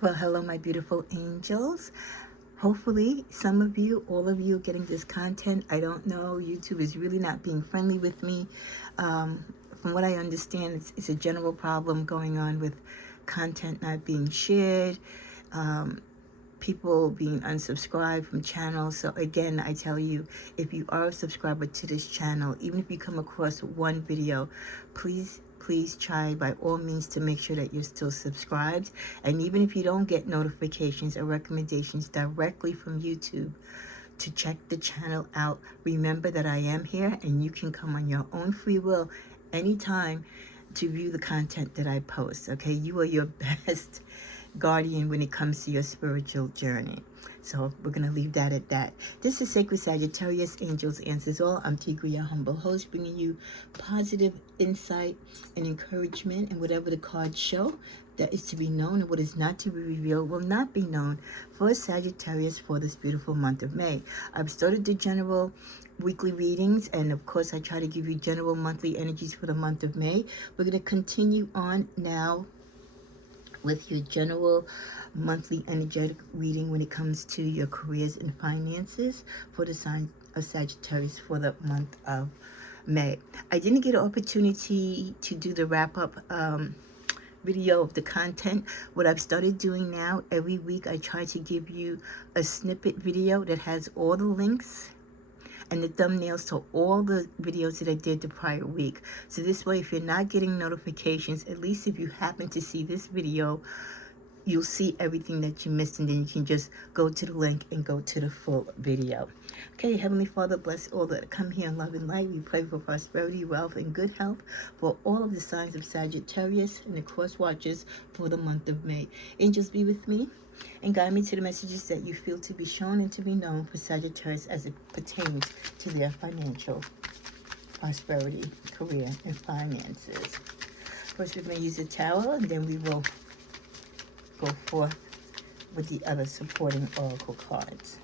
Well, hello, my beautiful angels. Hopefully, some of you, all of you, are getting this content. I don't know. YouTube is really not being friendly with me. From what I understand, it's a general problem going on with content not being shared, people being unsubscribed from channels. So again, I tell you, if you are a subscriber to this channel, even if you come across one video, please try by all means to make sure that you're still subscribed. And even if you don't get notifications or recommendations directly from YouTube, to check the channel out. Remember that I am here and you can come on your own free will anytime to view the content that I post. Okay, you are your best guardian when it comes to your spiritual journey. So we're going to leave that at that. This is Sacred Sagittarius Angels Answers All. I'm Tigre, your humble host, bringing you positive insight and encouragement, and whatever the cards show that is to be known and what is not to be revealed will not be known for Sagittarius for this beautiful month of May. I've started the general weekly readings, and of course I try to give you general monthly energies for the month of May. We're going to continue on now with your general monthly energetic reading when it comes to your careers and finances for the sign of Sagittarius for the month of May. I didn't get an opportunity to do the wrap-up video of the content. What I've started doing now, every week I try to give you a snippet video that has all the links and the thumbnails to all the videos that I did the prior week. So this way, if you're not getting notifications, at least if you happen to see this video, you'll see everything that you missed, and then you can just go to the link and go to the full video. Okay, Heavenly Father, bless all that come here in love and light. We pray for prosperity, wealth, and good health for all of the signs of Sagittarius and the cross watchers for the month of May. Angels, be with me and guide me to the messages that you feel to be shown and to be known for Sagittarius as it pertains to their financial prosperity, career, and finances. First, we're going to use the Tower, and then we will go forth with the other supporting oracle cards.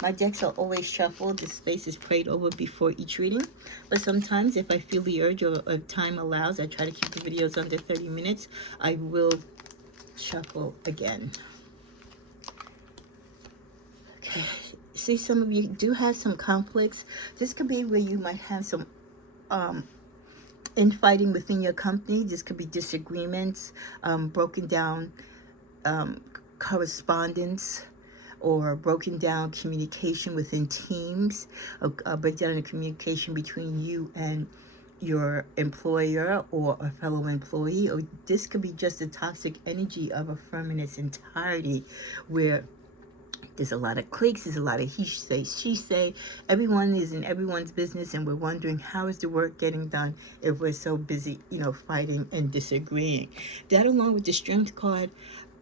My decks are always shuffled. The space is prayed over before each reading, but sometimes if I feel the urge or if time allows, I try to keep the videos under 30 minutes, I will shuffle again. Okay, see, some of you do have some conflicts. This could be where you might have some infighting within your company. This could be disagreements, broken down correspondence, or broken down communication within teams, a breakdown in communication between you and your employer or a fellow employee. Or this could be just the toxic energy of a firm in its entirety, where there's a lot of cliques, there's a lot of he say, she say. Everyone is in everyone's business, and we're wondering, how is the work getting done if we're so busy, fighting and disagreeing? That, along with the Strength card,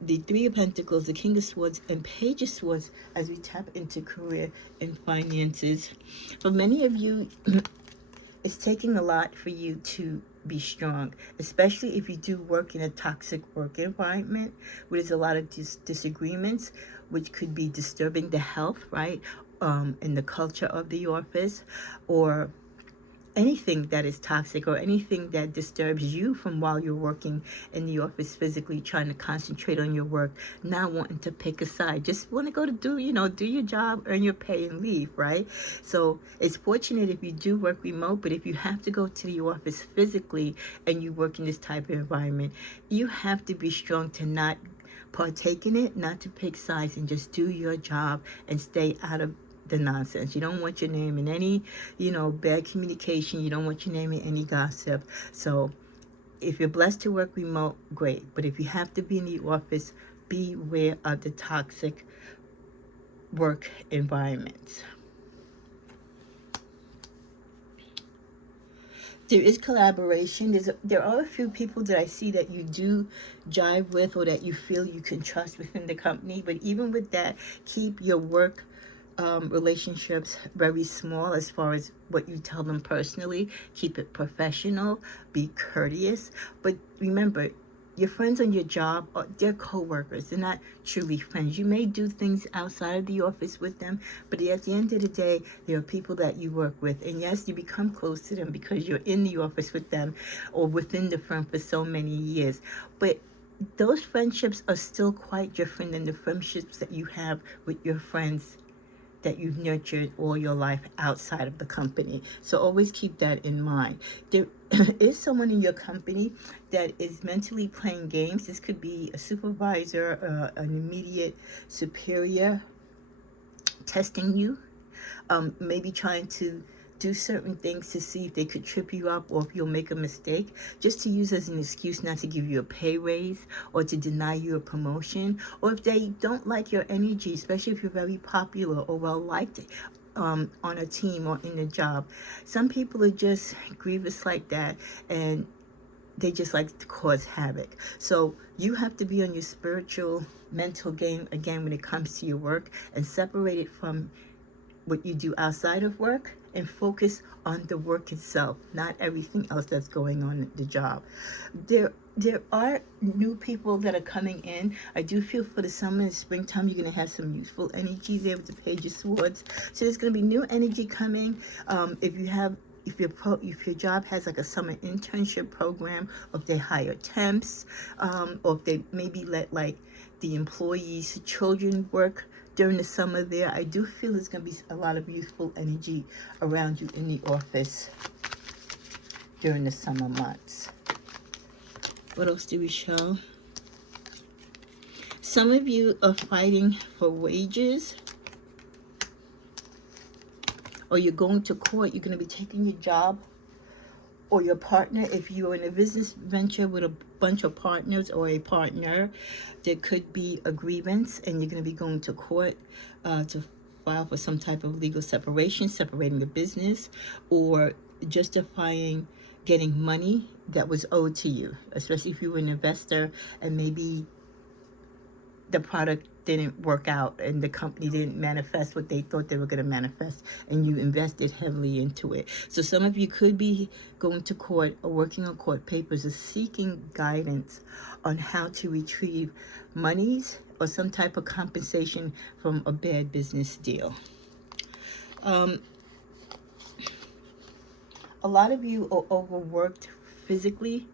the Three of Pentacles, the King of Swords, and Page of Swords, as we tap into career and finances. For many of you, it's taking a lot for you to be strong, especially if you do work in a toxic work environment where there's a lot of disagreements, which could be disturbing the health, right, in the culture of the office, or anything that is toxic or anything that disturbs you from while you're working in the office, physically trying to concentrate on your work, not wanting to pick a side, just want to go to do your job, earn your pay, and leave, right? So it's fortunate if you do work remote, but if you have to go to the office physically and you work in this type of environment, you have to be strong to not partake in it, not to pick sides, and just do your job and stay out of the nonsense. You don't want your name in any, bad communication. You don't want your name in any gossip. So if you're blessed to work remote, great. But if you have to be in the office, beware of the toxic work environments. There is collaboration. There are a few people that I see that you do jive with, or that you feel you can trust within the company. But even with that, keep your work relationships very small as far as what you tell them personally. Keep it professional, be courteous, but remember, your friends on your job, they're co-workers. They're not truly friends. You may do things outside of the office with them, but at the end of the day, there are people that you work with. And yes, you become close to them because you're in the office with them or within the firm for so many years. But those friendships are still quite different than the friendships that you have with your friends that you've nurtured all your life outside of the company. So always keep that in mind. There is someone in your company that is mentally playing games. This could be a supervisor, an immediate superior testing you, maybe trying to do certain things to see if they could trip you up or if you'll make a mistake, just to use as an excuse not to give you a pay raise or to deny you a promotion, or if they don't like your energy, especially if you're very popular or well liked on a team or in a job. Some people are just grievous like that, and they just like to cause havoc. So you have to be on your spiritual mental game again when it comes to your work, and separate it from what you do outside of work and focus on the work itself, not everything else that's going on at the job. There are new people that are coming in. I do feel for the summer and springtime you're going to have some useful energy there with the Page of Swords. So there's going to be new energy coming. If you have if your job has like a summer internship program, or if they hire temps, or if they maybe let like the employees' children work during the summer there, I do feel there's going to be a lot of youthful energy around you in the office during the summer months. What else do we show? Some of you are fighting for wages, or you're going to court. You're going to be taking your job or your partner. If you're in a business venture with a bunch of partners or a partner, there could be a grievance and you're going to be going to court to file for some type of legal separation, separating the business, or justifying getting money that was owed to you, especially if you were an investor and maybe the product didn't work out and the company didn't manifest what they thought they were going to manifest, and you invested heavily into it. So some of you could be going to court or working on court papers or seeking guidance on how to retrieve monies or some type of compensation from a bad business deal. A lot of you are overworked physically,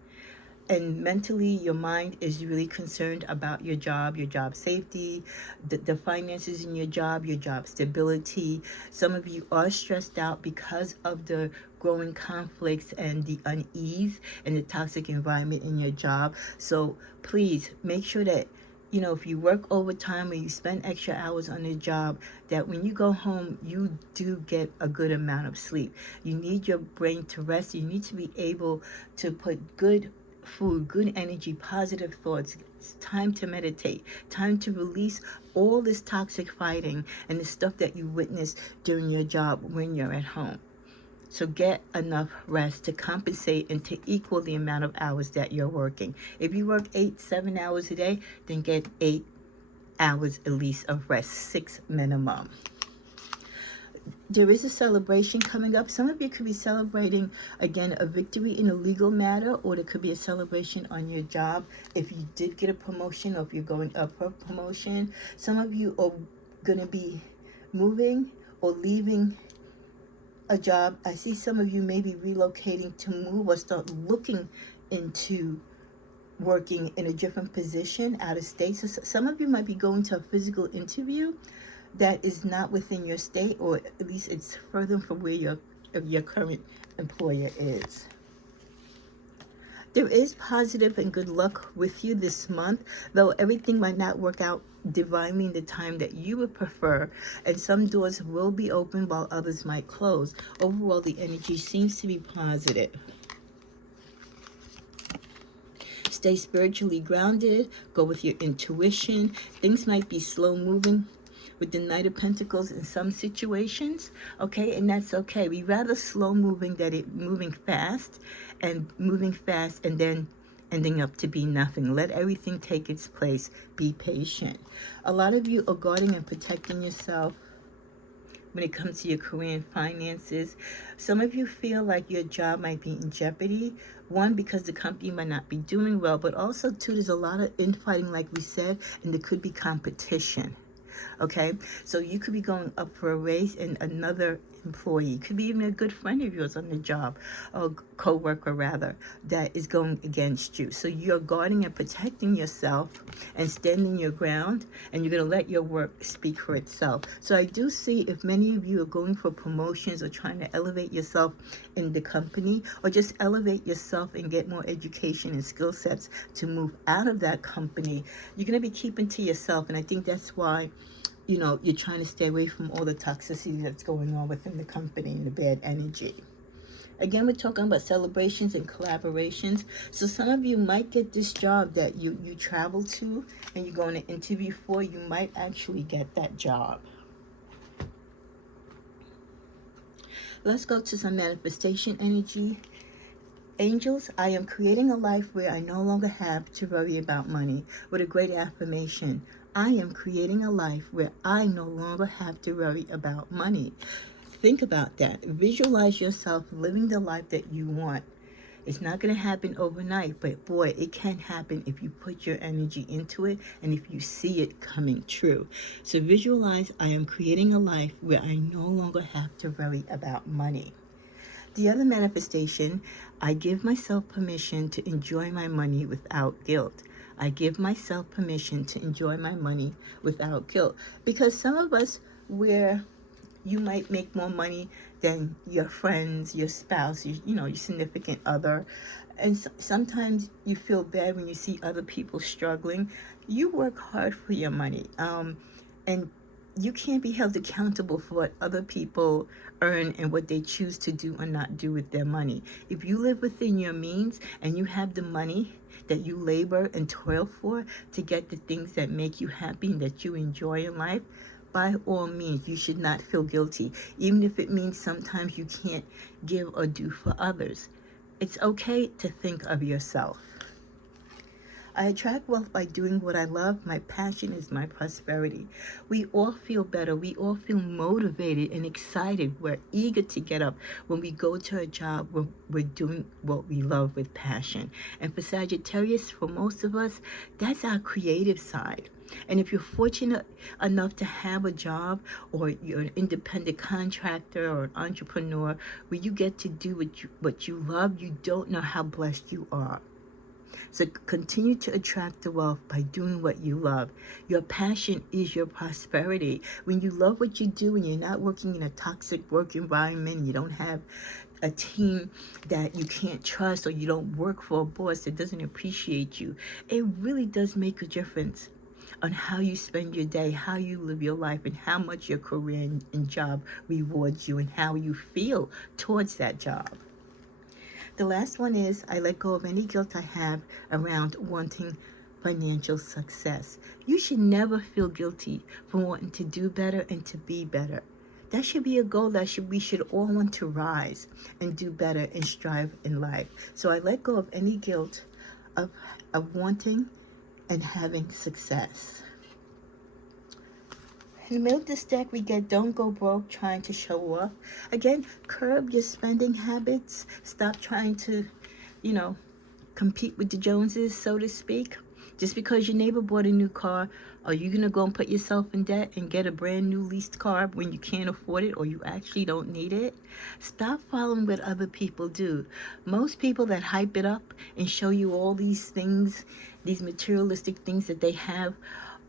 and mentally your mind is really concerned about your job safety, the finances in your job stability. Some of you are stressed out because of the growing conflicts and the unease and the toxic environment in your job. So please make sure that, you know, if you work overtime or you spend extra hours on the job, that when you go home, you do get a good amount of sleep. You need your brain to rest. You need to be able to put good food, good energy, positive thoughts. It's time to meditate, time to release all this toxic fighting and the stuff that you witness during your job when you're at home. So get enough rest to compensate and to equal the amount of hours that you're working. If you work 7 hours a day, then get 8 hours at least of rest, 6 minimum. There is a celebration coming up. Some of you could be celebrating, again, a victory in a legal matter, or there could be a celebration on your job if you did get a promotion or if you're going up for a promotion. Some of you are going to be moving or leaving a job. I see some of you may be relocating to move or start looking into working in a different position out of state. So some of you might be going to a physical interview that is not within your state, or at least it's further from where your current employer is. There is positive and good luck with you this month, though everything might not work out divinely in the time that you would prefer, and some doors will be open while others might close. Overall, the energy seems to be positive. Stay spiritually grounded. Go with your intuition. Things might be slow moving with the Knight of Pentacles in some situations, okay? And that's okay. We rather slow moving than it moving fast and then ending up to be nothing. Let everything take its place. Be patient. A lot of you are guarding and protecting yourself when it comes to your career and finances. Some of you feel like your job might be in jeopardy. One, because the company might not be doing well, but also two, there's a lot of infighting, like we said, and there could be competition. Okay, so you could be going up for a race and another employee. It could be even a good friend of yours on the job, or co-worker rather, that is going against you. So you're guarding and protecting yourself and standing your ground, and you're going to let your work speak for itself. So I do see if many of you are going for promotions or trying to elevate yourself in the company, or just elevate yourself and get more education and skill sets to move out of that company, you're going to be keeping to yourself. And I think that's why, you know, you're trying to stay away from all the toxicity that's going on within the company and the bad energy. Again, we're talking about celebrations and collaborations. So some of you might get this job that you travel to and you're going to interview for. You might actually get that job. Let's go to some manifestation energy. Angels, I am creating a life where I no longer have to worry about money. With a great affirmation, I am creating a life where I no longer have to worry about money. Think about that. Visualize yourself living the life that you want. It's not going to happen overnight, but boy, it can happen if you put your energy into it and if you see it coming true. So visualize, I am creating a life where I no longer have to worry about money. The other manifestation, I give myself permission to enjoy my money without guilt. I give myself permission to enjoy my money without guilt. Because some of us, you might make more money than your friends, your spouse, your significant other. And sometimes you feel bad when you see other people struggling. You work hard for your money. And you can't be held accountable for what other people earn and what they choose to do or not do with their money. If you live within your means and you have the money that you labor and toil for to get the things that make you happy and that you enjoy in life, by all means, you should not feel guilty, even if it means sometimes you can't give or do for others. It's okay to think of yourself. I attract wealth by doing what I love. My passion is my prosperity. We all feel better. We all feel motivated and excited. We're eager to get up when we go to a job where we're doing what we love with passion. And for Sagittarius, for most of us, that's our creative side. And if you're fortunate enough to have a job, or you're an independent contractor or an entrepreneur where you get to do what you love, you don't know how blessed you are. So continue to attract the wealth by doing what you love. Your passion is your prosperity. When you love what you do and you're not working in a toxic work environment, you don't have a team that you can't trust, or you don't work for a boss that doesn't appreciate you, it really does make a difference on how you spend your day, how you live your life, and how much your career and job rewards you, and how you feel towards that job. The last one is, I let go of any guilt I have around wanting financial success. You should never feel guilty for wanting to do better and to be better. That should be a goal that we should all want to rise and do better and strive in life. So I let go of any guilt of wanting and having success. In the middle of this deck, we get don't go broke trying to show off. Again, curb your spending habits. Stop trying to, compete with the Joneses, so to speak. Just because your neighbor bought a new car, are you going to go and put yourself in debt and get a brand new leased car when you can't afford it or you actually don't need it? Stop following what other people do. Most people that hype it up and show you all these things, these materialistic things that they have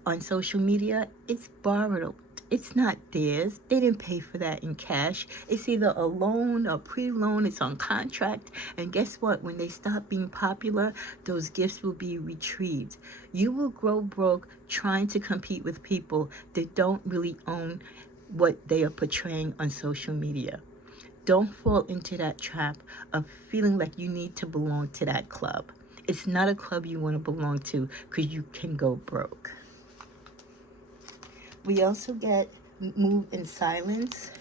on social media, it's borrowed. It's not theirs. They didn't pay for that in cash. It's either a loan or pre-loan. It's on contract. And guess what? When they stop being popular, those gifts will be retrieved. You will grow broke trying to compete with people that don't really own what they are portraying on social media. Don't fall into that trap of feeling like you need to belong to that club. It's not a club you want to belong to, because you can go broke. We also get move in silence.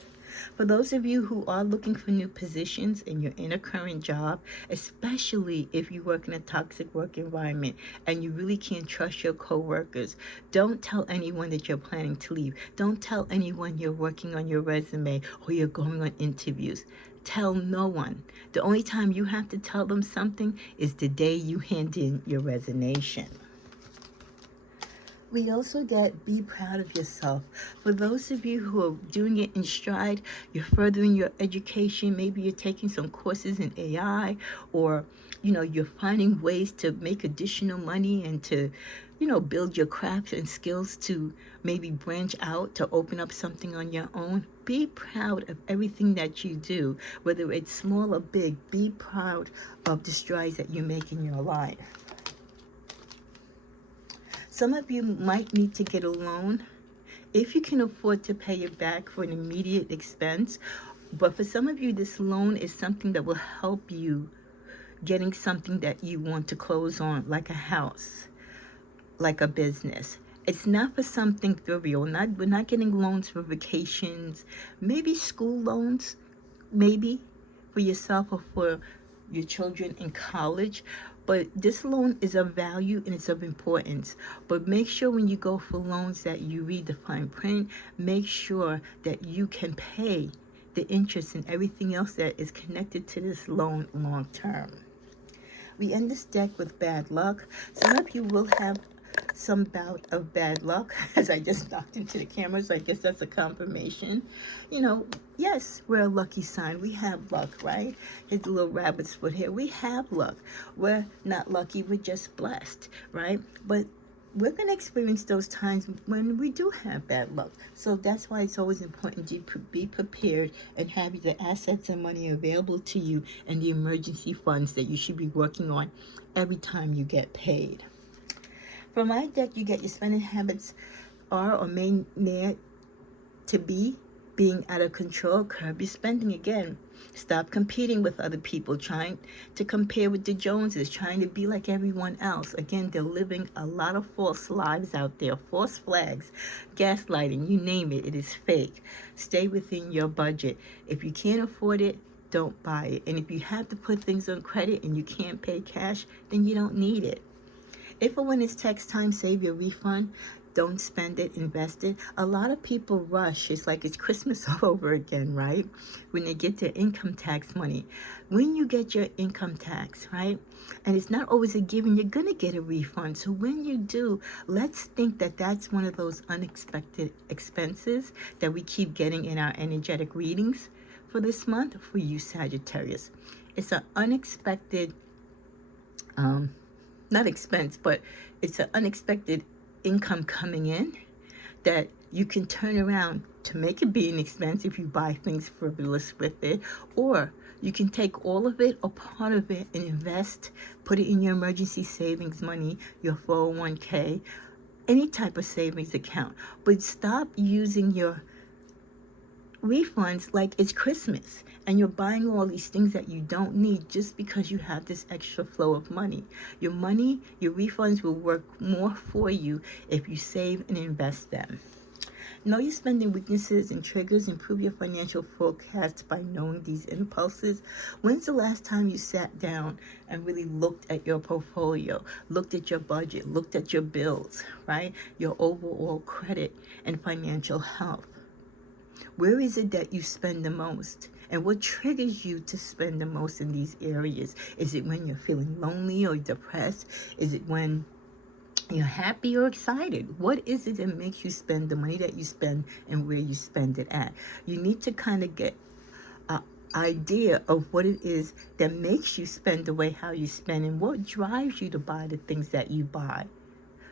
For those of you who are looking for new positions and you're in a current job, especially if you work in a toxic work environment and you really can't trust your coworkers, don't tell anyone that you're planning to leave. Don't tell anyone you're working on your resume or you're going on interviews. Tell no one. The only time you have to tell them something is the day you hand in your resignation. We also get be proud of yourself. For those of you who are doing it in stride, you're furthering your education. Maybe you're taking some courses in AI, or you're finding ways to make additional money and to build your crafts and skills to maybe branch out to open up something on your own. Be proud of everything that you do, whether it's small or big. Be proud of the strides that you make in your life. Some of you might need to get a loan if you can afford to pay it back for an immediate expense. But for some of you, this loan is something that will help you getting something that you want to close on, like a house, like a business. It's not for something trivial. We're not getting loans for vacations, maybe school loans, maybe for yourself or for your children in college. But this loan is of value and it's of importance. But make sure when you go for loans that you read the fine print. Make sure that you can pay the interest and everything else that is connected to this loan long term. We end this deck with bad luck. Some of you will have some bout of bad luck, as I just knocked into the camera, so I guess that's a confirmation. Yes, we're a lucky sign. We have luck, right? Here's a little rabbit's foot here. We have luck. We're not lucky, we're just blessed, right? But we're going to experience those times when we do have bad luck. So that's why it's always important to be prepared and have the assets and money available to you and the emergency funds that you should be working on every time you get paid. From my deck, you get your spending habits are or may need to be being out of control. Curb your spending again. Stop competing with other people, trying to compare with the Joneses, trying to be like everyone else. Again, they're living a lot of false lives out there, false flags, gaslighting, you name it, it is fake. Stay within your budget. If you can't afford it, don't buy it. And if you have to put things on credit and you can't pay cash, then you don't need it. If or when it's tax time, save your refund. Don't spend it, invest it. A lot of people rush. It's like it's Christmas all over again, right? When they get their income tax money. When you get your income tax, right? And it's not always a given, you're going to get a refund. So when you do, let's think that that's one of those unexpected expenses that we keep getting in our energetic readings for this month for you, Sagittarius. It's an unexpected, not expense, but it's an unexpected income coming in that you can turn around to make it be an expense if you buy things frivolous with it, or you can take all of it or part of it and invest, put it in your emergency savings money, your 401k, any type of savings account. But stop using your refunds like it's Christmas and you're buying all these things that you don't need just because you have this extra flow of money. Your money, your refunds will work more for you if you save and invest them. Know your spending weaknesses and triggers. Improve your financial forecast by knowing these impulses. When's the last time you sat down and really looked at your portfolio, looked at your budget, looked at your bills, right? Your overall credit and financial health. Where is it that you spend the most? And what triggers you to spend the most in these areas? Is it when you're feeling lonely or depressed? Is it when you're happy or excited? What is it that makes you spend the money that you spend and where you spend it at? You need to kind of get an idea of what it is that makes you spend the way how you spend and what drives you to buy the things that you buy,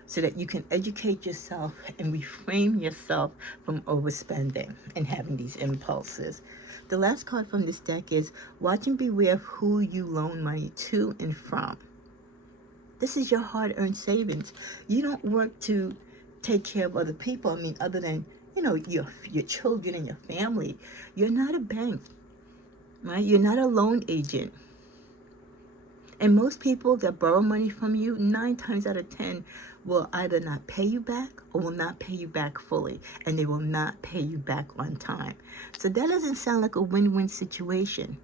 so that you can educate yourself and reframe yourself from overspending and having these impulses. The last card from this deck is watch and beware of who you loan money to and from. This is your hard-earned savings. You don't work to take care of other people. I mean, other than, your children and your family. You're not a bank, right? You're not a loan agent. And most people that borrow money from you, 9 times out of 10, will either not pay you back or will not pay you back fully. And they will not pay you back on time. So that doesn't sound like a win-win situation.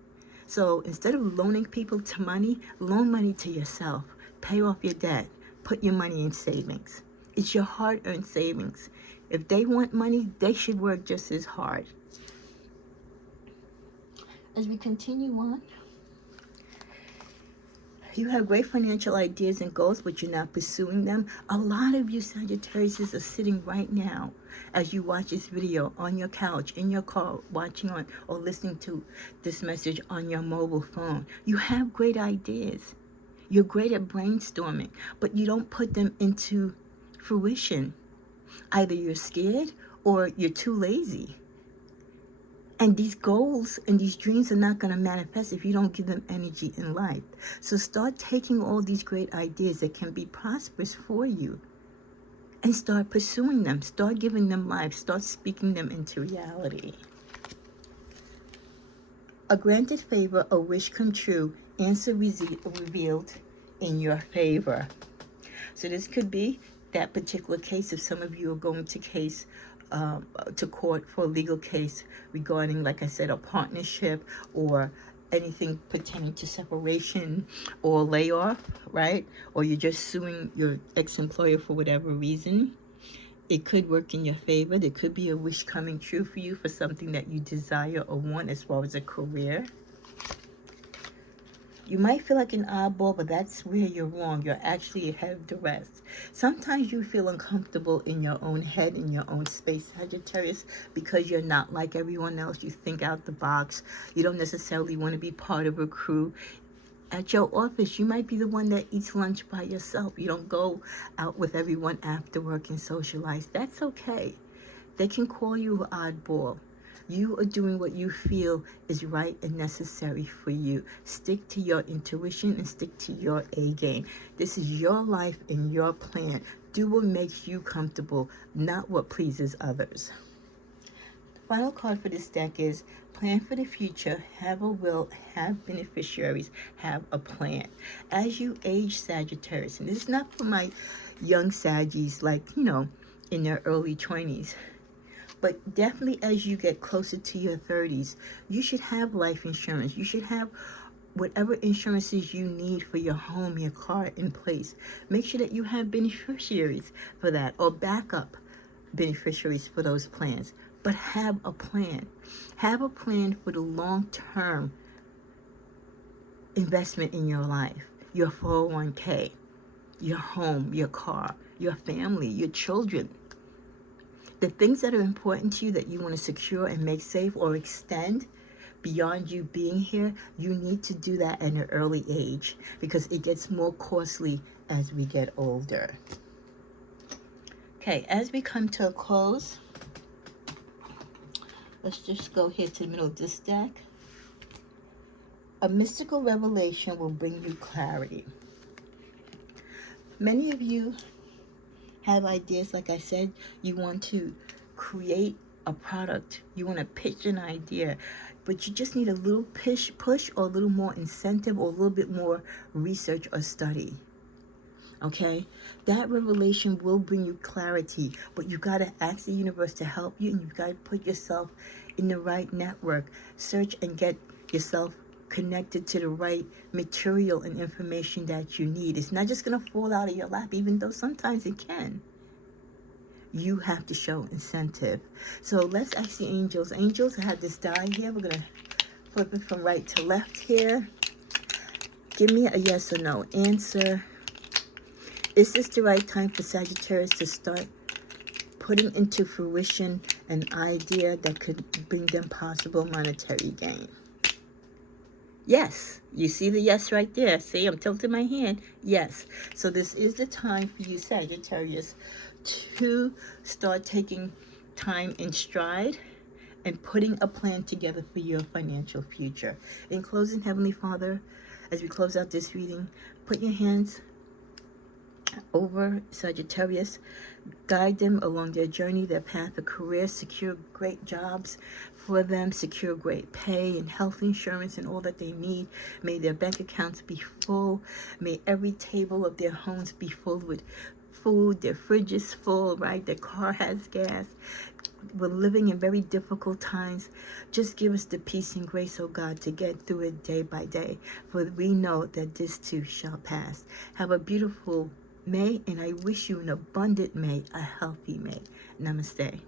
So instead of loaning people to money, loan money to yourself. Pay off your debt. Put your money in savings. It's your hard-earned savings. If they want money, they should work just as hard. As we continue on, You have great financial ideas and goals, but you're not pursuing them. A lot of you Sagittarius are sitting right now as you watch this video on your couch, in your car, watching on or listening to this message on your mobile phone. You have great ideas. You're great at brainstorming, but you don't put them into fruition. Either you're scared or you're too lazy. And these goals and these dreams are not going to manifest if you don't give them energy in life. So start taking all these great ideas that can be prosperous for you and start pursuing them. Start giving them life. Start speaking them into reality. A granted favor, a wish come true, answer revealed in your favor. So this could be that particular case if some of you are going to court for a legal case regarding, like I said, a partnership or anything pertaining to separation or layoff, right? Or you're just suing your ex-employer for whatever reason. It could work in your favor. There could be a wish coming true for you for something that you desire or want as far as a career. You might feel like an oddball, but that's where you're wrong. You're actually ahead of the rest. Sometimes you feel uncomfortable in your own head, in your own space, Sagittarius, because you're not like everyone else. You think out the box. You don't necessarily want to be part of a crew. At your office, you might be the one that eats lunch by yourself. You don't go out with everyone after work and socialize. That's okay. They can call you an oddball. You are doing what you feel is right and necessary for you. Stick to your intuition and stick to your A game. This is your life and your plan. Do what makes you comfortable, not what pleases others. The final card for this deck is plan for the future, have a will, have beneficiaries, have a plan. As you age, Sagittarius, and this is not for my young Saggies like, in their early 20s. But definitely as you get closer to your 30s, you should have life insurance. You should have whatever insurances you need for your home, your car in place. Make sure that you have beneficiaries for that or backup beneficiaries for those plans. But have a plan. Have a plan for the long-term investment in your life. Your 401k, your home, your car, your family, your children. The things that are important to you that you want to secure and make safe or extend beyond you being here, you need to do that at an early age because it gets more costly as we get older. Okay, as we come to a close, let's just go here to the middle of this deck. A mystical revelation will bring you clarity. Many of you have ideas, like I said, you want to create a product, you want to pitch an idea, but you just need a little push or a little more incentive or a little bit more research or study. Okay, that revelation will bring you clarity, but you got to ask the universe to help you, and you've got to put yourself in the right network. Search and get yourself connected to the right material and information that you need. It's not just going to fall out of your lap, even though sometimes it can. You have to show incentive. So let's ask the angels. Angels, I have this die here. We're going to flip it from right to left here. Give me a yes or no answer. Is this the right time for Sagittarius to start putting into fruition an idea that could bring them possible monetary gain? Yes. You see the yes right there. See, I'm tilting my hand. Yes. So this is the time for you, Sagittarius, to start taking time in stride and putting a plan together for your financial future. In closing, Heavenly Father, as we close out this reading, put your hands over Sagittarius, guide them along their journey, their path of career, secure great jobs for them, secure great pay and health insurance and all that they need. May their bank accounts be full. May every table of their homes be full with food, their fridge is full, right? Their car has gas. We're living in very difficult times. Just give us the peace and grace, oh God, to get through it day by day. For we know that this too shall pass. Have a beautiful May, and I wish you an abundant May, a healthy May. Namaste.